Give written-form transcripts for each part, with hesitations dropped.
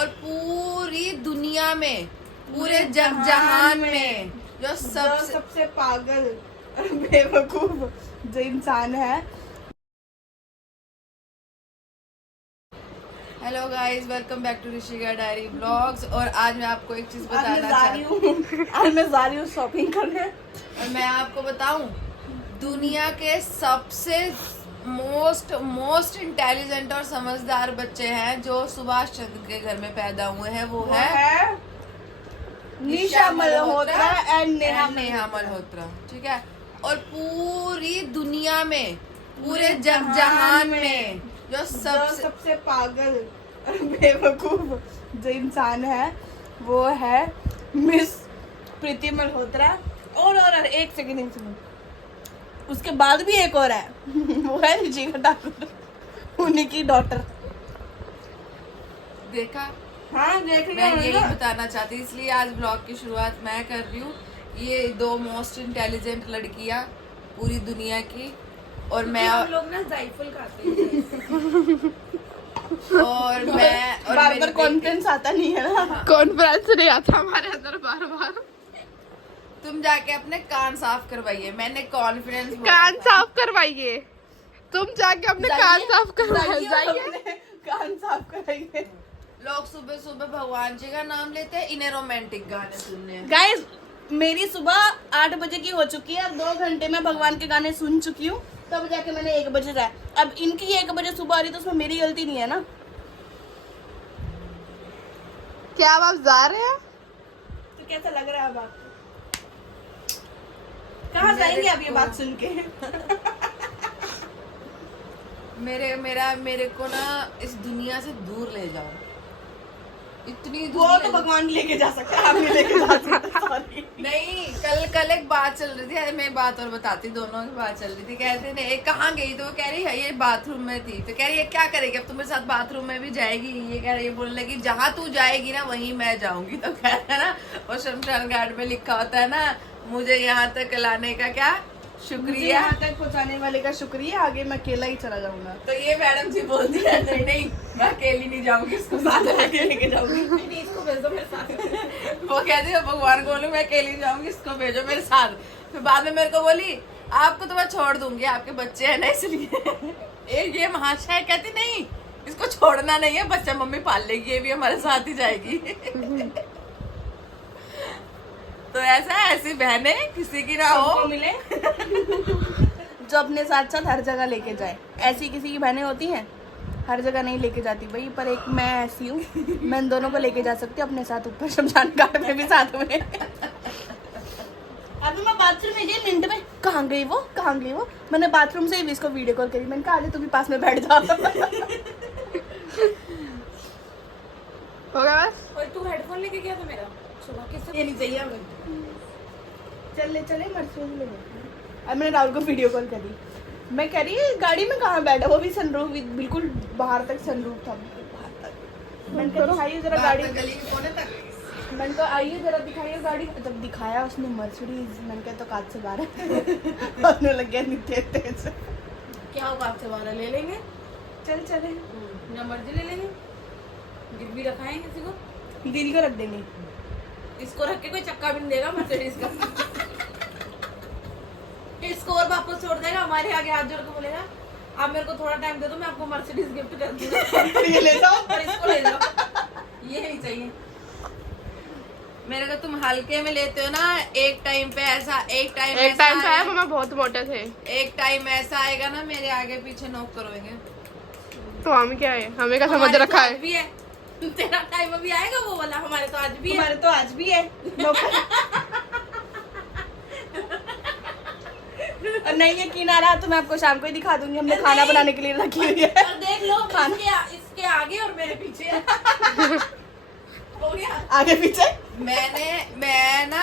और पूरी दुनिया में, पूरे जग जहान में जो सबसे पागल और बेवकूफ जो इंसान है। Hello guys, welcome back to Rishika diary blogs. और आज मैं आपको एक चीज बताना चाहती हूँ। आज मैं जा रही हूँ शॉपिंग करने। और मैं आपको बताऊं, दुनिया के सबसे मोस्ट इंटेलिजेंट और समझदार बच्चे हैं जो सुभाष चंद्र के घर में पैदा हुए हैं। वो है निशा मल्होत्रा एंड नेहा मल्होत्रा। ठीक है। और पूरी दुनिया में, पूरे जग जहान में जो सबसे पागल और बेवकूफ जो इंसान है वो है मिस प्रीति मल्होत्रा। और एक सेकंड उसके बाद भी एक और है वो है ऋषिका ठाकुर, उन्हीं की डॉटर। देखा। हाँ देख लिया मैं यही मैंने। बताना चाहती, इसलिए आज ब्लॉग की शुरुआत मैं कर रही हूँ। ये दो मोस्ट इंटेलिजेंट लड़कियाँ पूरी दुनिया की, और मैं हम लोग ना जायफल खाते हैं और मैं और बार मेरी बार कॉन्फिडेंस आता नहीं है ना। कॉन्फ्रेंस नहीं आता हमारे अंदर बार बार। तुम जाके अपने कान साफ करवाइए। मैंने कॉन्फिडेंस कान साफ करवाइए। तुम जाके अपने कान साफ करवाइए। जाइए कान साफ कराइए। लोग सुबह सुबह भगवान जी का नाम लेते हैं, इन्हें रोमांटिक गाने सुनने हैं। गाइस मेरी सुबह 8 बजे की हो चुकी है। 2 घंटे में भगवान के गाने सुन चुकी हूँ, तब जाके मैंने 1 बजे जाए। अब इनकी 1 बजे सुबह आ रही तो उसमें मेरी गलती नहीं है ना। क्या अब आप जा रहे हैं? तो कैसा लग रहा है अब आपको? कहाँ जाएंगे अब ये बात सुन के? मेरे को ना इस दुनिया से दूर ले जाओ। इतनी वो दूर तो भगवान लेके जा सकते हैं, आप नहीं लेके जा सकते। सॉरी। नहीं, कल एक बात चल रही थी। मैं बात और बताती, दोनों की बात चल रही थी। कहते थे कहाँ गई, तो वो कह रही है ये बाथरूम में थी। तो कह रही है क्या करेगी, अब तुम्हारे साथ बाथरूम में भी जाएगी। ये कह रही है, बोलने लगी जहाँ तू जाएगी ना वहीं मैं जाऊंगी। तो कह रहा है ना, और शमशान घाट में लिखा होता है ना, मुझे यहाँ तक लाने का क्या शुक्रिया। यहाँ तक पहुँचाने वाले का शुक्रिया, आगे मैं अकेला ही चला जाऊंगा। तो ये मैडम जी बोलती है नहीं मैं अकेली नहीं जाऊंगी, इसको साथ लेके जाऊंगी। इसको भेजो मेरे साथ। वो कहती है भगवान को बोलूं मैं अकेली जाऊंगी, इसको भेजो मेरे साथ। फिर बाद में मेरे को बोली आपको तो मैं छोड़ दूंगी, आपके बच्चे हैं ना इसलिए। ये महाशय कहती नहीं, इसको छोड़ना नहीं है, बच्चा मम्मी पाल लेगी, ये भी हमारे साथ ही जाएगी। तो ऐसा ऐसी बहनें किसी की ना हो मिले जो अपने साथ साथ हर जगह लेके जाए। ऐसी किसी की बहनें होती हैं, हर जगह नहीं लेके जाती भाई, पर एक मैं ऐसी हूँ, मैं इन दोनों को लेके जा सकती हूँ अपने साथ, ऊपर शमशान घाट में भी साथ में। अभी मैं बाथरूम में गई मिनट में, कहाँ गई वो। मैंने बाथरूम से ही इसको वीडियो कॉल करी। मैंने कहा आजा तू भी पास में बैठ जा। हो गया बस। और तू हेडफोन लेके गया था मेरा सुबह किससे? ये नहीं चाहिए हमें। चले मर्सूम ले। अब मैंने राहुल को वीडियो कॉल करी। मैं कह रही गाड़ी में कहाँ बैठा, वो भी सनरूफ, बिल्कुल बाहर तक सनरूफ था, बिल्कुल बाहर तक। मैंने कहा दिखाइए जरा गाड़ी, गली के कोने तक। मैंने कहा आइए जरा दिखाइए गाड़ी। जब दिखाया उसने मर्सिडीज, मैंने कहा तो काज से बाहर होने लग गया नहीं तेज। क्या होगा आपसे 12 ले लेंगे, चले ना मर्जी ले लेंगे, गिरवी रखाएं किसी को, दिल को रख देंगे। इसको रख के कोई चक्का भी नहीं देगा मर्सिडीज का। इसको और वापस छोड़ देगा, हमारे आगे हाथ जोड़ के बोलेगा आप मेरे को थोड़ा टाइम दे दो, मैं आपको मर्सिडीज गिफ्ट कर दूंगा। ये ले जाओ और इसको ले जाओ, ये नहीं चाहिए मेरे को तुम हल्के में लेते हो ना। एक टाइम पे एक टाइम पे आया मम्मा बहुत मोटे थे। एक टाइम ऐसा आएगा ना, मेरे आगे पीछे नोक करोगे। तो हम क्या है, हमें क्या समझ हमारे तो रखा आज है। भी है, तेरा टाइम अभी आएगा वो वाला, हमारे तो आज भी है। हमारे तो आज भी है। और नहीं यकीन आ रहा तो मैं आपको शाम को ही दिखा दूंगी, हमने खाना बनाने के लिए रखी हुई है। और देख लो इसके आगे और मेरे पीछे है। हो गया आगे पीछे। मैं ना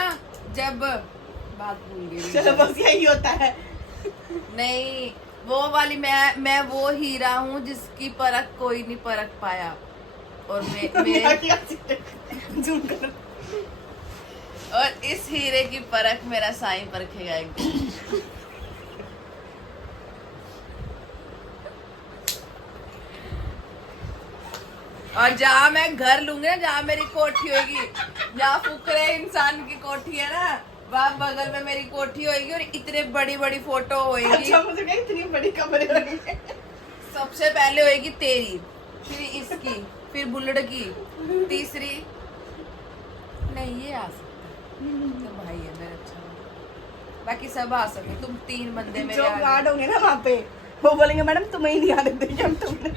जब बात भूल गई। चलो बस यही होता है। नहीं, वो वाली मैं वो हीरा हूँ जिसकी परख कोई नहीं परख पाया। और जूम करो। और इस हीरे की परख मेरा साईं परखेगा एक दिन। और जहाँ मैं घर लूंगी ना, जहाँ मेरी कोठी होगी, जहाँ फुकरे इंसान की कोठी है ना, वहाँ बगल में मेरी कोठी होगी और इतने बड़ी बड़ी फोटो होगी। अच्छा मुझे कहा इतनी बड़ी कमरे होगी। सबसे पहले होगी तेरी, फिर इसकी, फिर बुल्लड़ की, तीसरी नहीं ये आ सकता तो भाई है मेरा अच्छा, बाकी सब आ सकते। तुम 3 बंदे मेरे जो आगे। गार्ड होंगे ना वहाँ पे वो बोलेंगे मैडम तुम्हें ही नहीं आने देंगे हम तुमने।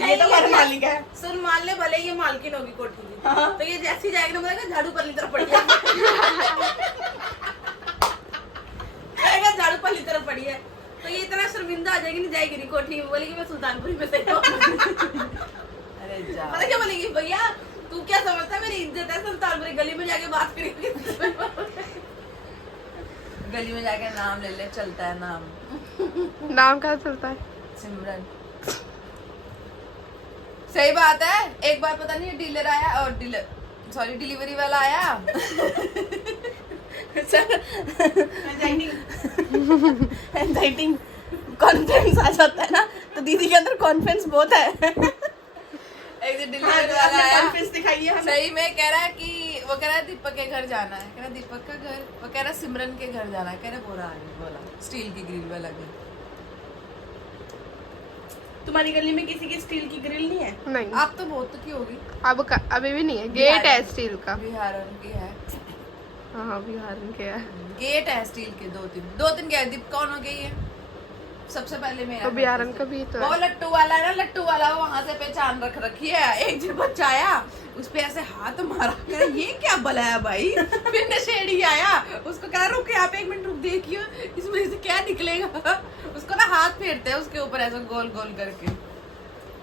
ये तो हमारा मालिक है। सुन, मान ले भले ये मालकिन होगी कोठी की, हाँ। तो ये जैसी जाएगी ना बोलेगा झाड़ू पल्ली तरफ पड़ी है। बोलेगा झाड़ू पल्ली तरफ पड़ी है, तो ये इतना शर्मिंदा आ जाएगी, नहीं जाएगी नहीं कोठी में, बोलेगी मैं सुल्तानपुरी में से हूँ। अरे जा पता क्या बोलेगी, भैया तू क्या समझता है मेरी इज्जत है, सुल्तानपुरी गली में जाके बात करेगी। गली में जाके नाम ले ले, चलता है नाम। नाम कहाँ चलता है? सिमरन। सही बात है। एक बार पता नहीं डीलर आया और डिलीवरी वाला आया। एंजाइटी कॉन्फिडेंस आ जाता है ना, तो दीदी के अंदर कॉन्फिडेंस बहुत है। एक दिन डिलीवरी वाला आया, कॉन्फिडेंस दिखाइए हमें। सही में कह रहा है कि वो कह रहा है दीपक के घर जाना है, कह रहा दीपक का घर, वो कह रहा सिमरन के घर जाना है, कह रहा बोरा आगे बोला स्टील की ग्रिल वाला घर। तुम्हारी गली में किसी की स्टील की ग्रिल नहीं है? नहीं, आप तो बहुत की होगी। अभी भी नहीं है। गेट है स्टील का। बिहारन की है। हाँ बिहार में क्या है? गेट है स्टील के, 2-3 गए। दीप कौन हो गई है सबसे पहले मेरा? तो बिहार का भी तो वो है। लट्टू वाला है ना, लट्टू वाला, वो वहां से पहचान रख रखी है। एक जब बच्चा आया उस पे ऐसे हाथ मारा, कह रहा ये क्या बलाया भाई। फिर नशेड़ी आया, उसको कह रहा रुक यहाँ पे 1 मिनट रुक, देखियो इसमें से क्या निकलेगा। उसको ना हाथ फेरते हैं उसके ऊपर ऐसा गोल गोल करके।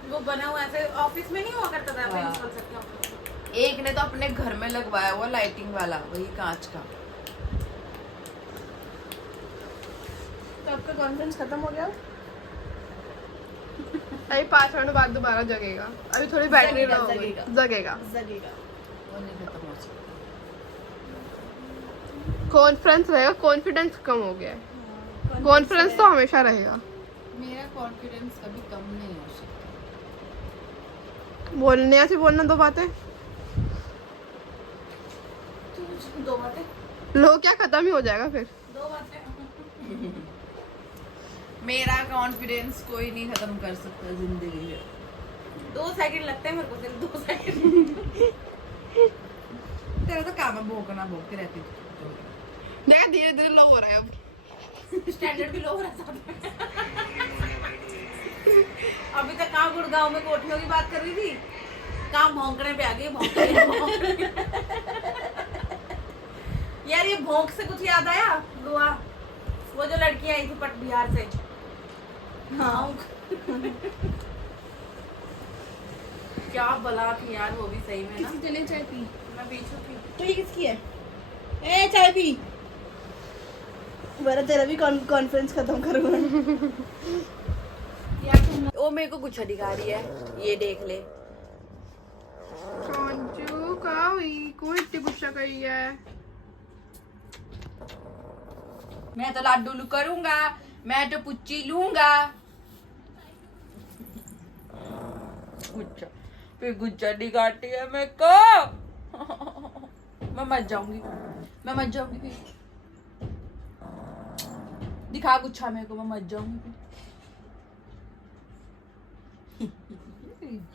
वो बना हुआ ऐसे ऑफिस में नहीं हुआ करता था, हाँ। प्रिंसिपल सर के ऑफिस में। एक ने तो अपने घर में लगवाया हुआ लाइटिंग वाला, वही कांच का। तो आपका कॉन्फिडेंस खत्म हो गया? अभी 5 मिनट बाद दोबारा जगेगा। अभी थोड़ी बैटरी जगेगा, लो हो गई। जगेगा। जगेगा। जगेगा। वो नहीं खत्म हो सकता। कॉन्फिडेंस रहेगा, कॉन्फिडेंस कम हो गया है। कॉन्फिडेंस तो हमेशा रहेगा। मेरा कॉन्फिडेंस कभी कम नहीं हो सकता। बोलने ऐसे बोलना 2 बातें, दो बातें, लो क्या खत्म ही हो जाएगा फिर। 2 बातें। मेरा कॉन्फिडेंस कोई नहीं खत्म कर सकता जिंदगी में। 2 सेकंड लगते हैं मेरे को, सिर्फ 2 सेकंड। तेरा तो काम है भौंकना, भौंकती रहती है। देखा धीरे धीरे लो हो रहा है अब। स्टैंडर्ड भी लो हो रहा है। अभी तक कहाँ गुड़गांव में कोठियों की बात कर रही थी, कहाँ भौंकने पे आ गई। भौंकने यार ये भौंक से कुछ याद आया, दुआ वो जो लड़की आई थी पट बिहार से। हाँ क्या बला थी यार वो भी, सही में ना। किसी चले चाय पी। मैं पी चुकी। तो ये किसकी है? ए चाय पी। बरा तेरा भी कॉन्फिडेंस खत्म करूंगा। यार तुम वो मेरे को कुछ अधिकारी है, ये देख ले। कांचू का हुई कोई इतनी गुस्सा करी है। मैं तो लाडू करूंगा, मैं तो पुच्ची लूंगा। गुच्चा फिर गुच्चा दिखाती है मेरे को। मैं मर जाऊंगी, मैं मर जाऊंगी फिर। दिखा गुच्छा मेरे को, मैं मर जाऊंगी फिर।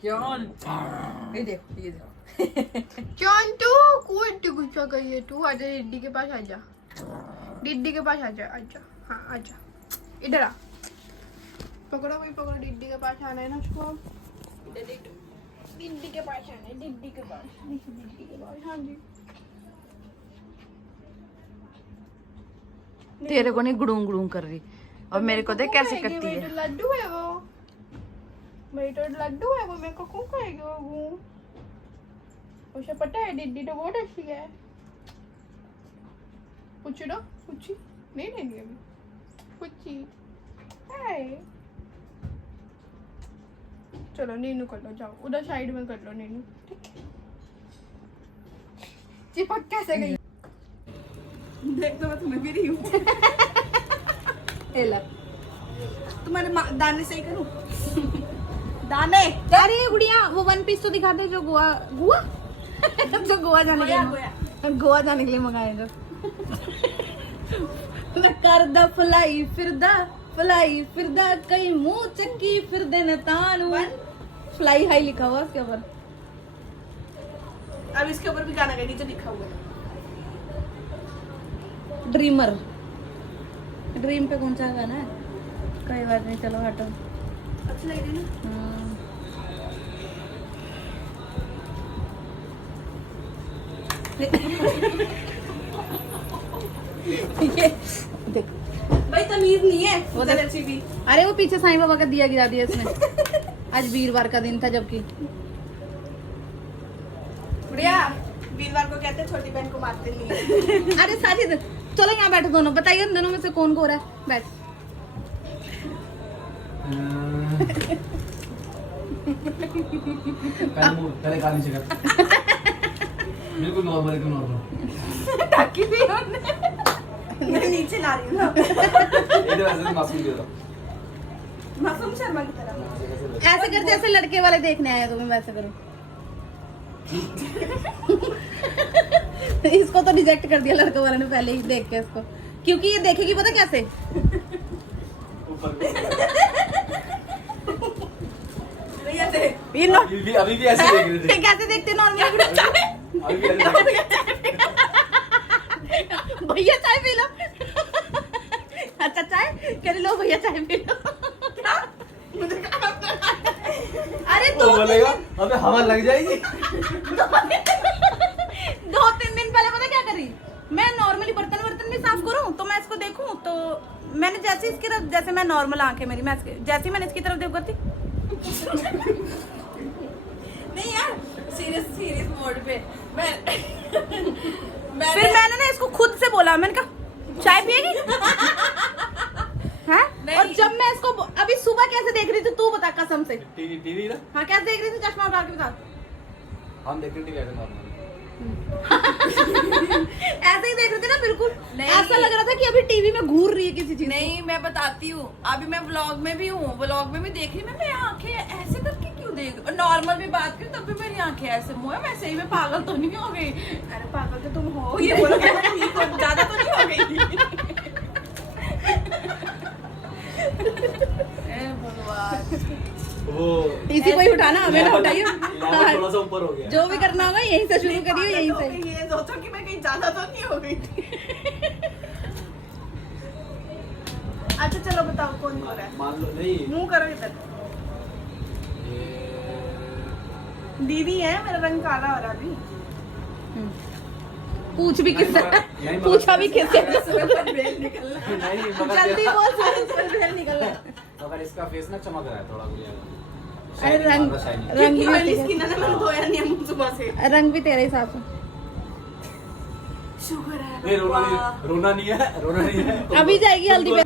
जान ये देखो, ये देखो। कांचू कोई इतनी गुस्सा करी है तू। आजा डिड्डी के पास आजा, डिड्डी के पास आजा। आजा, हाँ आजा, इधर आ। पकड़ो भाई पकड़ो, डिड्डी के पास आना है ना उसको। डिड्डी के पास आना है, डिड्डी के पास, डिड्डी के पास। हाँ जी। तेरे को नहीं गुड़ूं गुड़ूं कर रही, और मेरे को देख कैसे करती मेरी है। तो लड्डू है वो, मेरी तो लड्डू है वो, मेरे को कौन खाएगी वो। उसे पता है डिड्डी तो बहुत अच्छी है। पूछी ना, पूछी नहीं लेंगे अभी, पूछी। हाय चलो नीनू कर लो, जाओ उधर साइड में कर लो नीनू। ठीक है, चिपक कैसे गई? देख तो मैं तुम्हें भी रही हूँ। तुम्हारे दाने सही करूँ? दाने अरे गुड़िया वो वन पीस तो दिखा दे जो गोवा गोवा जो गोवा जाने के लिए गोवा जाने के लिए मंगाए जो मैं करदा फलाई फिरदा कहीं मुंह चक्की फिर देने तानू फ्लाई हाई लिखा हुआ उसके ऊपर। अब इसके ऊपर भी गाना का नीचे लिखा हुआ है ड्रीमर ड्रीम पे कौन सा गाना है कोई बात नहीं चलो हटो। अच्छी लग रही है ना। ये देख भाई तमीज नहीं है वो चल देख। अच्छी भी। अरे वो पीछे साईं बाबा का दिया गिरा दिया इसने आज वीरवार का दिन था जबकि बढ़िया वीरवार को कहते हैं छोटी बहन को मारते नहीं। अरे साजिद चलो यहाँ बैठो दोनों बताइए उन दोनों में से कौन को रहा है बैठ। पहले गाली से कर बिल्कुल नॉर्मल एकदम नॉर्मल ढकी दी हमने। मैं नीचे ला रही हूँ ना इधर ऐसे तो मासूम दे दो मासूम शर्मा की तरह। ऐसे कर जैसे लड़के वाले देखने आए तुम्हें वैसे करो। इसको तो रिजेक्ट कर दिया लड़के वाले ने पहले ही देख के इसको क्योंकि ये देखेगी पता कैसे ऊपर भैया से ये नो अभी भी ऐसे देख रहे थे कैसे देखते नॉर्मल अभी भी ऐसे देख भैया चाय पी लो। अच्छा चाय कह रही लो भैया चाय पी लो। अरे वो बोलेगा अबे हवा लग जाएगी 2-3 दिन पहले पता क्या करी मैं नॉर्मली बर्तन भी साफ करूं तो मैं इसको देखूं तो मैंने जैसे इसकी तरफ जैसे मैं नॉर्मल आंखें मेरी मैं जैसे मैंने इसकी तरफ देखा थी नहीं यार सीरियस मोड पे फिर मैंने ना इसको खुद से बोला मैंने कहा चाय पिएगी हैं और जब मैं इसको अभी सुबह कैसे देख रही थी तू बता कसम से टीवी ना हाँ कैसे देख रही थी चश्मा उतार के बता। हम देखते टीवी ऐसे नॉर्मल ऐसे ही देख रहे थे ना बिल्कुल नहीं। ऐसा लग रहा था कि अभी टीवी में घूर रही है किसी चीज नहीं मैं बताती हूँ अभी मैं व्लॉग में भी हूँ व्लॉग में भी देख रही मैं आंखें ऐसे करके क्यों देख नॉर्मल भी बात करी तब भी मेरी आंखें ऐसे मुँह है मैं सही में पागल तो नहीं हो गई। अरे पागल तो तुम हो ये बोलो ठीक हो ज्यादा तो नहीं हो गई। ए भगवान वो इसी को ही उठाना हमें ना उठाइए लेवल थोड़ा सा ऊपर हो गया जो भी करना होगा यहीं से शुरू करिए यहीं से। ये सोचो कि मैं कहीं ज्यादा तो नहीं हो गई। अच्छा चलो बताओ कौन हो रहा है। मान लो नहीं मुंह करो इधर। दीदी है मेरा रंग काला हो रहा अभी। पूछ भी किससे नहीं, मगर- पूछा भी किससे बेल निकल रहा है। नहीं मगर जल्दी बोल सूरज पर बेल निकल रहा है। मगर इसका फेस ना चमक रहा है थोड़ा गुड़िया अरे रंग शाइनी रंग भी ऑयली तेरा- स्किन है ना मैंने धोया नहीं है मुंह सुबह से। रंग भी तेरे हिसाब से शुक्र है नहीं रोना नहीं है अभी जाएगी हल्दी पे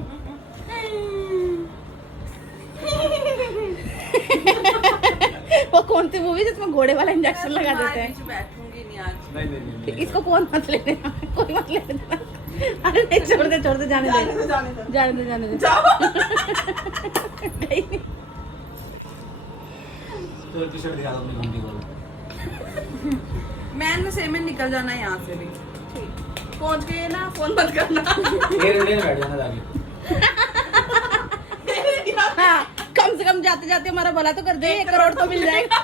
वो कौन सी मूवी जिसमें घोड़े वाला इंजेक्शन लगा देते हैं। बीच बैठूंगी नहीं आज। नहीं इसको कौन मत लेने कोई मत लेने देना। अरे नहीं छोड़ दे जाने जाने दे दो जाने दो। जाने दे जाओ। गई नहीं। तो टी शर्ट दिखा दो अपनी घंटी को मैं से में निकल जाना यहाँ से भी। पहुंच गए ना फोन बंद करना। एयर इंडिया में बैठ जाना जाके हाँ कम से कम जाते जाते हमारा भला तो कर दे 1 करोड़ तो मिल जाएगा।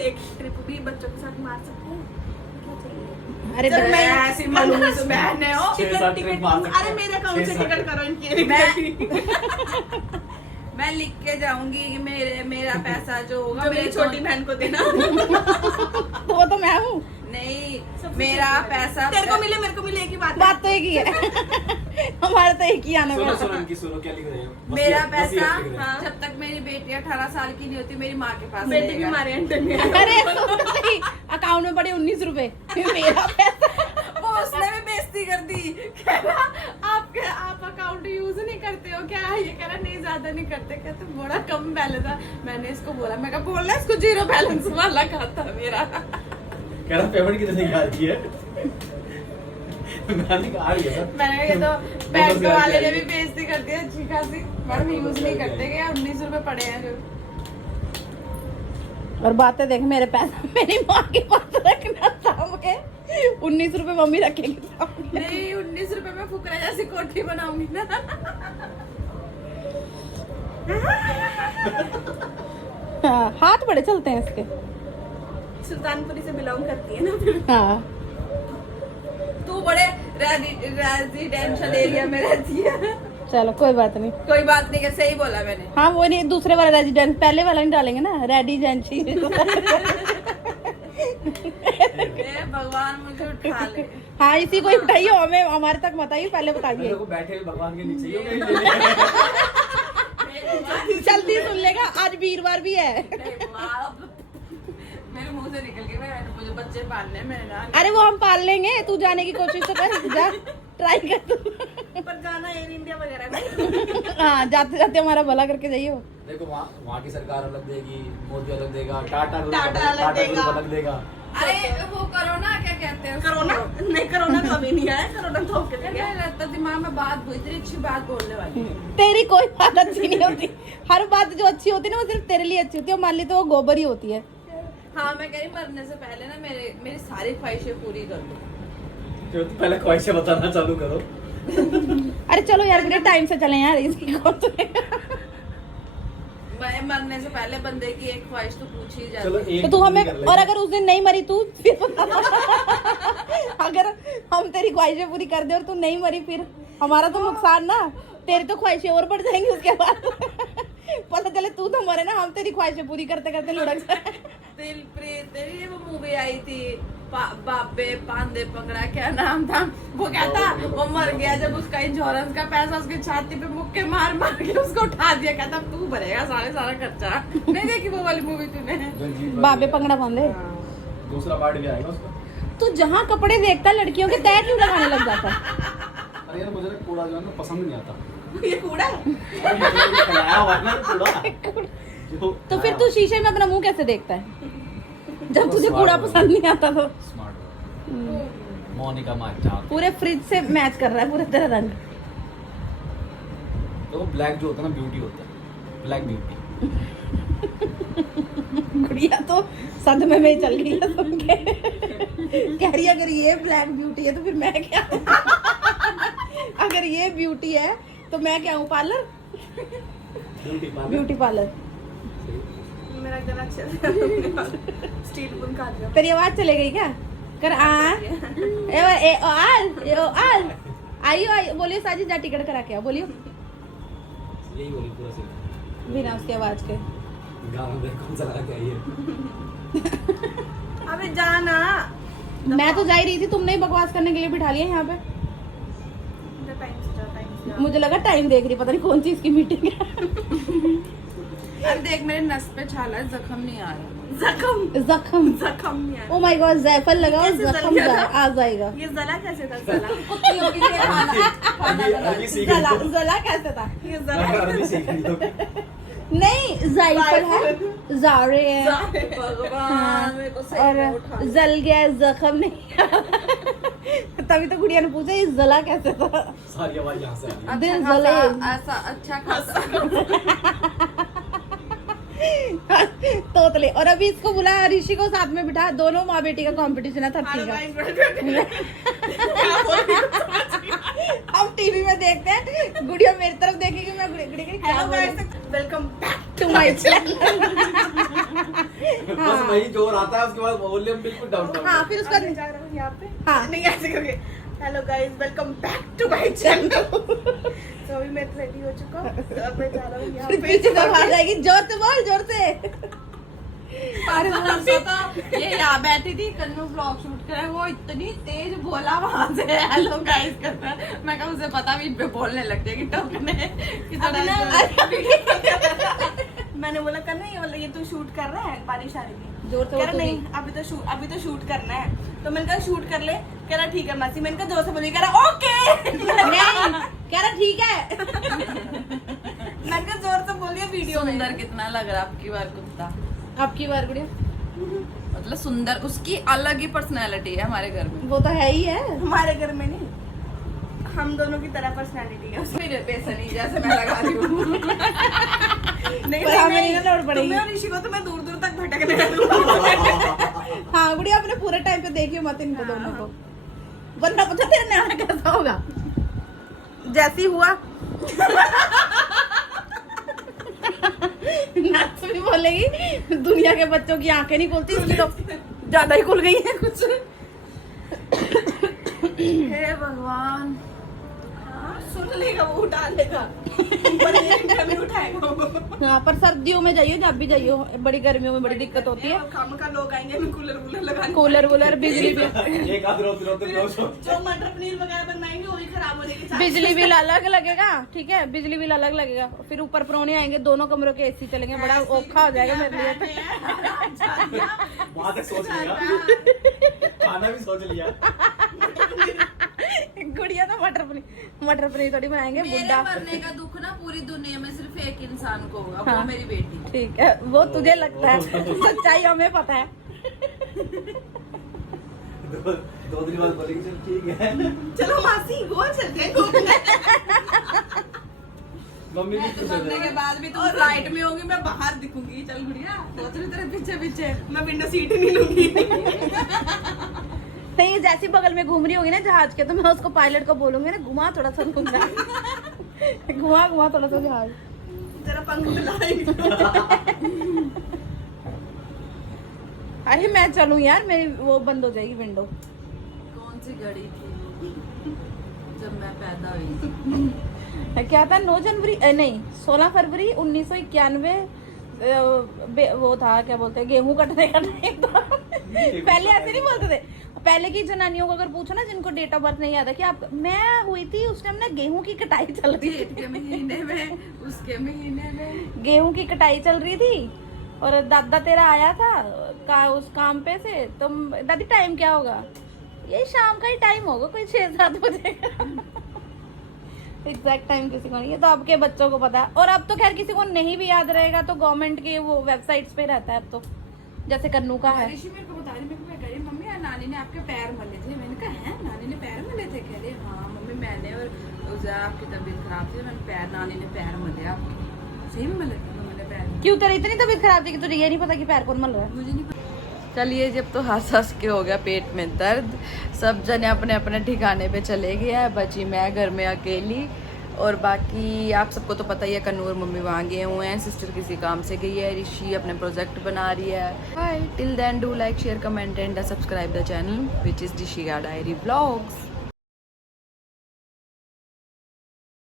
एक ट्रिप भी बच्चों के साथ मार सकते हैं। क्या चाहिए? अरे जब मैं बड़ा- ऐसी मलूस बहन है हो। 6-7 ट्रिप मार सकते अरे हैं। मेरे अकाउंट से 6-7 टिकट करो इनकी। मैं लिख के जाऊंगी कि मेरा पैसा जो होगा जो मेरी मेरी छोटी बहन को देना। तो वो तो मैं हूँ नहीं मेरा पैसा तेरे को मिले मेरे को मिले एक ही बात है। बात तो एक ही है हमारे तो एक ही आना सुनो पड़ता सुनो इनकी सुनो क्या लिख रहे हो मेरा वसीयत पैसा लिख रहे हैं। जब तक मेरी बेटी 18 साल की नहीं होती मेरी माँ के पास बेटी भी रहेगा। मारे अंडर में। अरे सुन तो सही अकाउंट में पड़े 19 रुपए मेरा पैसा वो उसने भी बेइज्जती कर दी कह रहा आप अकाउंट यूज नहीं करते हो क्या ये कह रहा नहीं ज्यादा नहीं करते कहते बड़ा कम बैलेंस था मैंने इसको बोला मैं कहा बोलना इसको 0 बैलेंस वाला खाता मेरा कह रहा पेमेंट कितने की आ रही है मैंने कहा आ रही है सर मैंने ये तो बैंक वाले ने भी बेइज्जती कर दी अच्छी खासी मैडम यूज नहीं करते क्या 19 रुपए पड़े हैं जो और बातें देख, मेरे पैसा मेरी माँ के पास रखना साम के 19 रुपए मम्मी रखेगी साम के। नहीं 19 रुपए में फुकरा जैसी कोठी बनाऊंगी ना। हाँ, हाथ बड़े चलते हैं इसके। सुल्तानपुरी से बिलोंग करती है ना फिर। हाँ तू बड़े रेजिडेंशियल एरिया में रहती है। चलो कोई बात नहीं। कोई बात नहीं, कैसे ही बोला मैंने। हाँ वो नहीं, दूसरे वाला रेजिडेंस, पहले वाला नहीं डालेंगे ना, रेडिडेंसी। ए भगवान मुझे उठा ले। हाँ इसी को ही उठाइए, हमें हमारे तक मत आइए, पहले बताइए। मेरे को बैठे हुए भगवान के नीचे ही हो गई। जल्दी सुन लेगा, आज वीरवार भी है। मेरे मुंह से निकल गया, मुझे बच्चे पालने में ना। अरे वो हम पाल लेंगे, तू जाने की कोशिश तो कर, जा ट्राई कर तू। पर जाना एयर इंडिया वगैरह में। हाँ जाते जाते हमारा भला करके जाइए वो। देखो वहाँ की सरकार अलग देगी, मोदी अलग देगा, टाटा अलग देगा। अलग देगा। अरे वो करोना क्या कहते हैं उसको? कोरोना नहीं, कोरोना तो अभी नहीं आया, कोरोना तो होके क्या गया। लगता दिमाग में बात हुई, इतनी अच्छी बात बोलने वाली। तेरी कोई बात अच्छी नहीं होती, हर बात जो अच्छी होती है ना वो सिर्फ तेरे लिए अच्छी होती है, और मान ली तो वो गोबर ही होती है। हाँ मैं कह रही मरने से पहले ना मेरी सारी ख्वाहिशें पूरी कर दो। तो पहले ख्वाहिशें बताना चालू करो। अरे चलो यार मेरे टाइम से चले यार, इसकी कौन सुनेगा। मैं मरने से पहले बंदे की एक ख्वाहिश तो पूछ ही चलो जाती। एक तो तू हमें, कर लेंगे। और अगर उस दिन नहीं मरी तू फिर अगर हम तेरी ख्वाहिशें पूरी कर दे और तू नहीं मरी, फिर हमारा तो नुकसान ना, तेरी तो ख्वाहिशें और बढ़ जाएंगी उसके बाद। पता चले तू तो मरे ना, हम तेरी ख्वाहिशें पूरी करते करते लुढ़क जाए। दिलप्रीत तेरी वो मूवी आई थी बाबे पांदे पकड़ा, क्या नाम था वो? क्या था वो? मर गया जब उसका इंश्योरेंस का पैसा उसकी छाती पे मुक्के मार मार के उसको उठा दिया, कहता तू भरेगा सारा खर्चा। नहीं देखी वो वाली मूवी तूने? रंजीत बाबे पंगड़ा बांधे। दूसरा पार्ट भी आएगा उसका। तू जहाँ कपड़े देखता है लड़कियों के, तय क्यों लगाने लग जाता है? अरे यार मुझे ना कूड़ा जो है ना पसंद नहीं आता। ये कूड़ा फैलाया हुआ है ना कूड़ा। जो तो फिर तू शीशे में अपना मुंह कैसे देखता है जब तुझे कूड़ा पसंद नहीं आता? तो स्मार्ट मोनिका माचा। पूरे फ्रिज से मैच कर रहा है पूरे तेरा रंग। तो ब्लैक जो होता है ना ब्यूटी होता है, ब्लैक ब्यूटी। गुड़िया तो सदमे में ही चल गई है सुन के, कह रही है अगर ये ब्लैक ब्यूटी है तो फिर मैं क्या हूँ? अगर ये ब्यूटी है तो मैं क्या हूँ? Parlour, beauty parlour. मेरा गला चल रहा है। स्टील बुन खा दिया। तेरी आवाज चले गई क्या? कर आइयो बोलियो साजी, जा टिकट करा के आओ, बोलियो यही बोली पूरा सीन। बिना उसकी आवाज के। गाना देख कौन सा लगा क्या ये? अबे जाना। मैं तो जा ही रही थी, तुमने ही बकवास करने के लिए बिठा लिया यहाँ पे। टाइम से जाओ, टाइम से जाओ। मुझे लगा टाइम देख रही, पता नहीं कौन सी इसकी मीटिंग है। अरे देख मेरे नस पे छाला है, जख्म नहीं आ रहा। जख्म जख्म नहीं आया। ओ माय गॉड, जायफल लगाओ, कैसे जल जख्म गया था? आ जाएगा। ये जला कैसे था? जला अभी सीख रही हो। जला कैसे था? ये अभी सीख रही हो। नहीं जायफल है, जारे है, भगवान मेरे को सही और में उठा। जल गया, जख्म नहीं। तभी तो गुड़िया ने पूछा ये जला कैसे था? सारी आवाज यहाँ से आ रही है। दिल अच्छा जले। खासा, ऐसा अच्छा खासा। तोतले। और अभी इसको बुला, ऋषि को साथ में बिठा, दोनों माँ बेटी का कंपटीशन है 30 का। हम टीवी में देखते हैं, गुड़िया मेरी तरफ देखेगी, मैं गुड़िया की क्या हेलो बोलूं? Guys, welcome back. To my channel. बस वही जोर आता है, उसके बाद वॉल्यूम बिल्कुल डाउन। हाँ फिर उसका जा रहा हूँ यहाँ पे। हाँ नहीं ऐसे करके। Hello guys, welcome back to my channel. तो अभी मैं रेडी हो चुका हूँ, तो अब मैं जा रहा हूँ यहाँ फिर पे। पीछे से आवाज आएगी, जोर से बोल, जोर से। अरे परसों तो ये यहाँ बैठी थी, कन्नू ब्लॉग शूट कर रहा है, वो इतनी तेज बोला वहां से हेलो गाइस करता। मैं कहा उसे पता भी इन पे बोलने लग जाएगी टोकने की मैंने बोला करना है, बोला ये तू शूट कर रहा है, बारिश आ रही थी। जोर से कह रहा बोल नहीं, अभी तो शूट करना है। तो मैंने कहा शूट कर ले। कह रहा ठीक है मासी। मैंने कहा जोर से बोली। कह रहा ओके। नहीं कह रहा ठीक है। मैंने कहा जोर से बोलिए वीडियो में। सुंदर कितना लग रहा आपकी बार कुत्ता, आपकी बार गुड़िया, मतलब सुंदर, उसकी अलग ही पर्सनैलिटी है हमारे घर में। वो तो है ही है। हमारे घर में नहीं, हम दोनों की तरह पर्सनालिटी है उसमें। मेरे पैसे नहीं जैसे मैं लगा रही हूँ। नहीं पर हमें नहीं ना लोड पड़ेगी। तुम्हें और ऋषि को तो मैं दूर दूर तक भटकने दूंगा। हाँ गुड़िया अपने पूरे टाइम पे देखियो मत इनको दोनों को, वरना पता तेरा न्याणा कैसा होगा जैसी हुआ। नाच भी बोलेगी दुनिया के बच्चों की आंखें नहीं खुलती, इसकी तो ज्यादा ही खुल गई है कुछ। हे भगवान, सुन लेगा वो, उठा लेगा पर ये कभी उठाएगा वो। हाँ पर सर्दियों में जाइयो, जब भी जाइयो, बड़ी गर्मियों में बड़ी दिक्कत होती है। काम का लोग आएंगे, हमें कूलर वूलर लगाने, कूलर वूलर बिजली बिल, एक आध रोते रोते जो मटर पनीर वगैरह बनवाएंगे वो भी खराब हो जाएगी। बिजली बिल अलग लगेगा, ठीक है, बिजली बिल अलग लगेगा। फिर ऊपर परौने आएंगे, दोनों कमरों के एसी चलेंगे, बड़ा औखा हो जाएगा मेरे लिए। वहां तक सोच लिया, खाना भी सोच लिया। गुड़िया तो मटर पनीर थोड़ी बनाएंगे, मेरे बुड्ढा। मरने का दुख ना पूरी दुनिया में सिर्फ एक इंसान को होगा, हाँ। वो मेरी बेटी। ठीक है, वो तुझे लगता है, सच्चाई हमें पता है। दो दिन बाद बोलेंगे चल ठीक है। चलो मासी गोवा चलते हैं घूमने। मम्मी भी खुश हो मरने के जाएगी। बाद भी तुम फ्लाइट में होगी, मैं बाहर दिखूंगी। चल गुड़िया, सोच रही तेरे पीछे पीछे, मैं विंडो सीट ही नहीं लूंगी। नहीं, जैसी बगल में घूम रही होगी ना जहाज के, तो मैं उसको पायलट को बोलूंगी ना, घुमा थोड़ा सा, घुमा थोड़ा सा जहाज। तेरा पंख मिलाएंगे। अरे मैं चलूं यार, मेरी वो बंद हो जाएगी विंडो। कौन सी घड़ी थी जब मैं पैदा हुई थी? क्या था, 9 जनवरी नहीं 16 फरवरी 1991, वो था, क्या बोलते हैं, गेहूं कटने का टाइम था। पहले ऐसे नहीं बोलते थे, पहले की जनानियों को अगर पूछो ना, जिनको डेट ऑफ बर्थ नहीं याद है, कि आप, मैं हुई थी उस टाइम ना, गेहूं की कटाई चल रही जेठ के महीने में, उसके महीने में गेहूं की कटाई चल रही थी, और दादा तेरा आया था उस काम पे से। तो दादी टाइम क्या होगा, ये शाम का ही टाइम होगा, कोई 6-7 बजे का। एग्जैक्ट टाइम किसी को नहीं है, तो आपके बच्चों को पता है। और अब तो खैर किसी को नहीं भी याद रहेगा, तो गवर्नमेंट के वो वेबसाइट्स पे रहता है अब तो, जैसे कन्नू का है। ऋषि मेरे को बता रही, मैं कह रही मम्मी यार नानी ने आपके पैर मले थे। मैंने कहा है नानी ने पैर मले थे? कह रही हाँ मम्मी, मैंने और उस आपकी तबीयत खराब थी, मैंने पैर, नानी ने पैर मले आपके। सही में मले थे मैंने पैर? क्यों तेरी इतनी तबीयत खराब थी कि तुझे ये नहीं पता कि पैर कौन मल रहा है? मुझे नहीं पता। चलिए, जब तो हंस हंस के हो गया पेट में दर्द, सब जने अपने अपने ठिकाने पे चले गए हैं, बची मैं घर में अकेली। और बाकी आप सबको तो पता ही है, कन्नू और मम्मी वहाँ गए हुए हैं, सिस्टर किसी काम से गई है, ऋषि अपने प्रोजेक्ट बना रही है। Bye, till then do like, share, comment and subscribe the channel which is Rishika diary vlogs.